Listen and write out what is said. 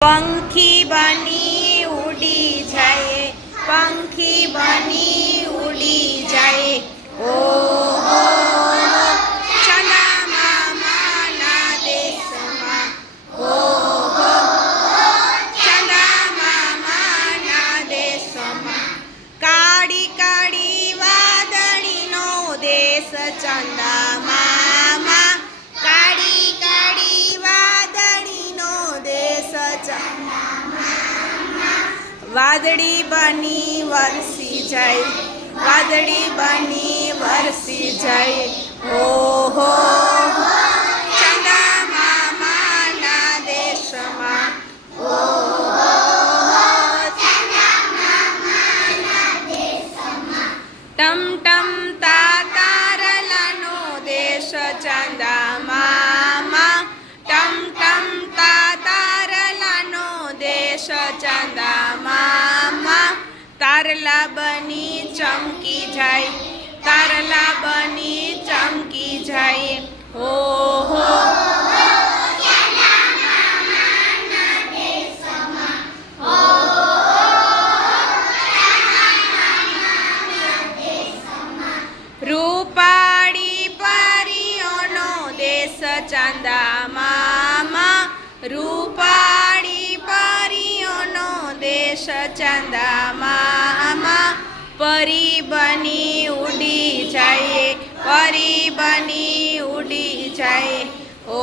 पंखी बनी उड़ी जाए, पंखी बनी उड़ी जाए। ओ हो चंदा मामाना देशमां, ओ हो चंदा मामाना देशमां। काળી કાળી વાદળીનો દેશ ચંદા મામા, કાળી કાળી વાદળીનો દેશ ચંદા મામા। વાદળી બની વરસી જાય, વાદળી બની વરસી જાય। ઓહો ચંદા મામાના દેશમાં, ઓહો ટમટમતા તારલાનો દેશ ચંદા મામા, ટમટમતા તારલાનો દેશ ચંદા મામા। તારલા બની ચમકી જાય, તારલા બની ચમકી જાય। ઓહો રૂપાળી પરીઓનો દેશ ચંદા મામા, રૂપાળી પરીઓનો દેશ ચંદા મામા। પરી બની ઉડી જાય, પરી બની ઉડી જાય। ઓ